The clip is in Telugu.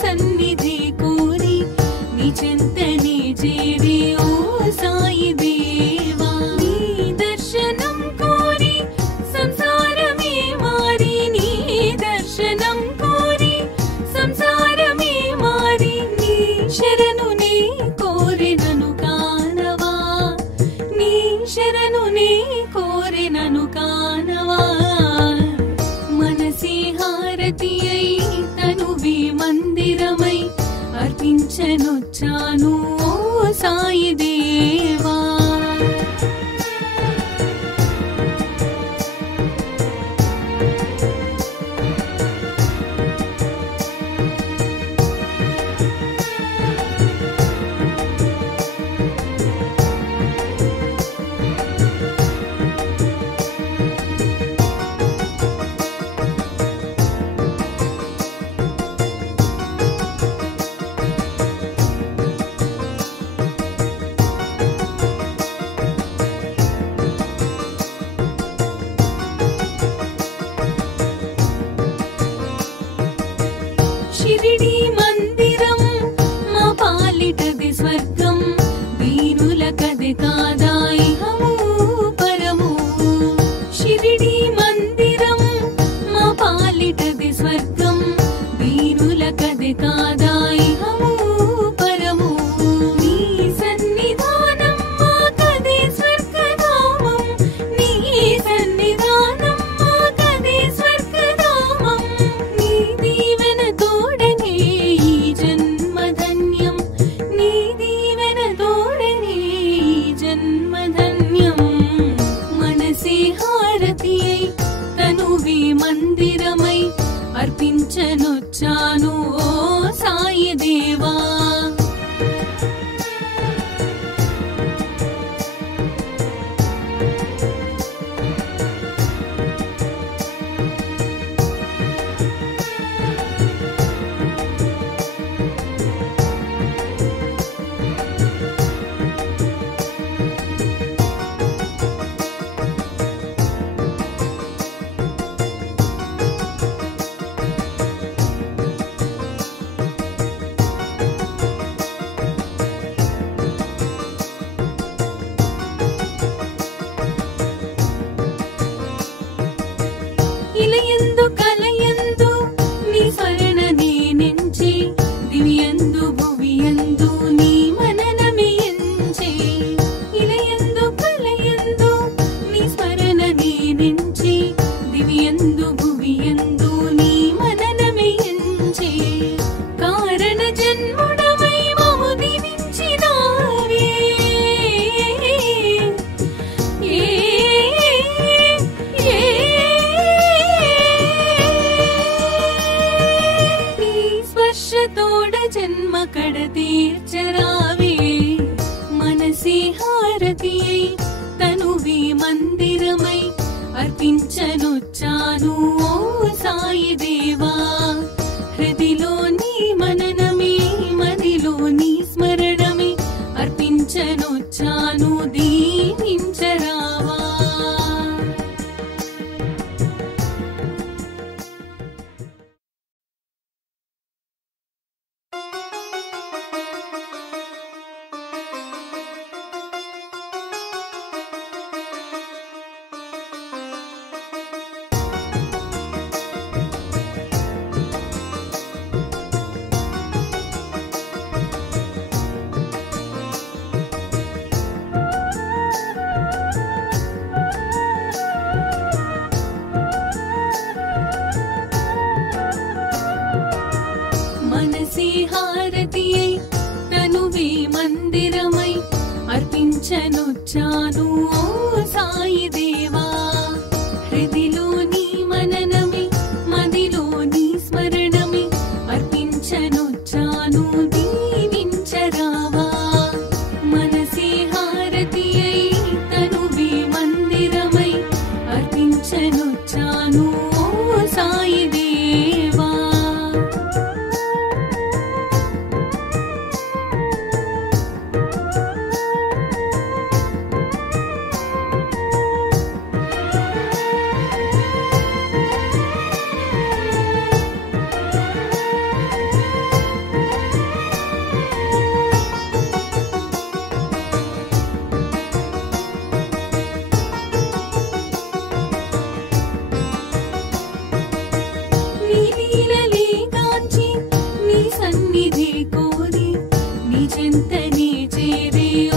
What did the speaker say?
సన్నిధి కోరి నీ చెంతని చేరి ఓ సాయి దేవా, నీ దర్శనం కోరి సంసారమే మారి, నీ దర్శనం కోరి సంసారమే మారి, నీ శరణు నీ కోరినను కానవా, నీ శరణు నీ కోరినను కానవా. మనసి హారతి అయి తనువి మందిరమై అర్పించనొచ్చాను ఓ సాయి దేవా. షిరిడి మందిరం మా పాలిటది స్వర్గం, వీరులకది కాదా ఇహము పరము. షిరిడి మందిరం మా పాలిటది స్వర్గం, వీరులకది కాదా ఇహము పరము. నీ సన్నిధానం మాకది స్వర్గధామం, నీ సన్నిధానం మాకది స్వర్గధామం. నీ దీవెన తోడనే ఈ జన్మధన్యం, నీ దీవెన తోడనే ఈ జన్మధన్యం. మనసి హారతి అయి తనువి మందిరమై అర్పించనొచ్చాను ఓ సాయి దేవా. ఇలయందు కలయందు నీ స్మరణ నేనెంచి, దివ్యందు భువియందు నీ మననమే ఎంచి. ఇలయందు కలయందు నీ స్మరణ నేనెంచి, దివ్యందు భువియందు నీ మననమే ఎంచి. కారణ జన్ముడవై మము దీవించినావే, నీ స్పర్శతోడ జన్మ కడ తీర్చరావే. మనసి హారతి అయి తనువి మందిరమై అర్పించనొచ్చాను ఓ సాయి దేవా. హృదిలో నీ మననమే మదిలో నీ స్మరణమే అర్పించనొచ్చాను, దీవించరావా. మనసి హారతి అయి తనువి మందిరమై అర్పించనొచ్చాను ఓ సాయి దేవా.